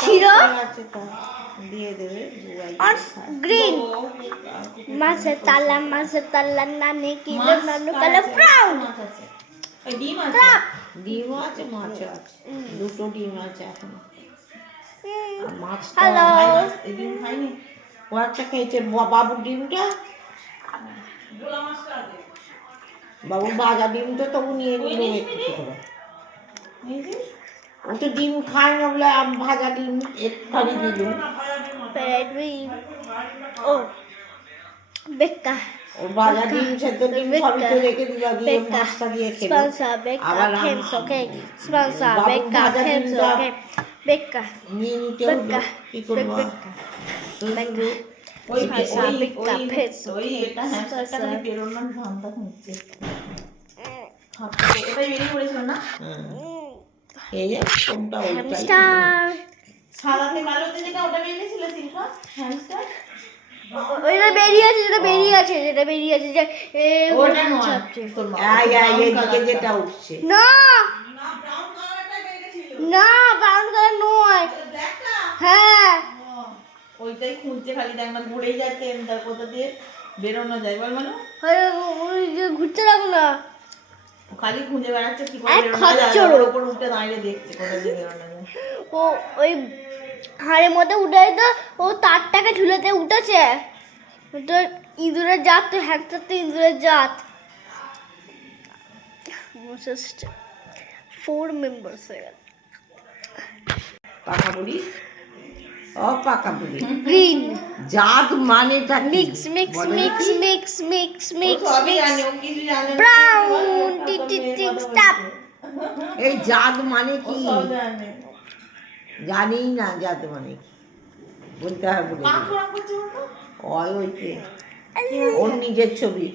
ছিল দিয়ে দেবে আর গ্রিন মাছের তালা নানে কি নানু কালার ব্রাউন ডিম আছে, ডিমও আছে, মাছও আছে, দুটো ডিম আছে এখন। আর মাছটা ডিম খাইনি, ও একটা খেয়েছে বাবুর ডিমটা, বাবুর ভাজা ডিমটা তবু নিয়ে নিল একটু করে। ও তো ডিম খায় না বলে ভাজা ডিম একটুখানি দিল। ও বেকা ও ভাজা ডিম সেদ্ধ ডিম সবই তো রেখে দিল, দিয়ে মাছটা দিয়ে খেলো। আবার বাবুর ভাজা ডিমটা বেকা নিয়ে নিতে হলো, কি করবো। এটা হ্যামস্টারটা খালি বেরোনোর ধান্দা খুঁজছে। এটা বেরিয়ে পড়েছিল না? এই যে কোনটা ওইটাই সাদাতে কালোতে যেটা ওটা বেরিয়েছিল সিলকা হ্যামস্টার। ওইটা বেরিয়ে আছে যেটা বেরিয়ে আছে যে ওটা নয় তোর মা এইদিকে যেটা উঠছে না না ব্রাউন কালারটা বেরিয়েছিল না ব্রাউন কালার নয় ব্ল্যাকটা হ্যাঁ ওইটাই খুঁজছে খালি দেখ না ঘুরেই যাচ্ছে এন্টার কোথা দিয়ে বেরোনো যায় বল মানে ওই যে ঘুরতে লাগলো না খালি খুঁজে বেড়াচ্ছে কি করে বেরোনো যায় ওর উপর উঠে দাঁড়িয়ে দেখছে কোথা দিয়ে বেরোনো যায় ও ওই হাড়ের মধ্যে উঠে তো ও তারটাকে ঝুলেতে উঠেছে তো ইঁদুরের জাত তো হ্যাংস্টার তো ইঁদুরের জাত জাস্ট 4 মেম্বার্স হয়ে গেল পাকা বুড়ি ও পাকা বুড়ি গ্রিন জাত মানেটা মিক্স সবই জানে ও কিছু জানে না ব্রাউন টিক স্টপ এই জাত মানে কি জানি না জাত মানে কি বলতে হবে বলে ওইতে ওর নিজের ছবি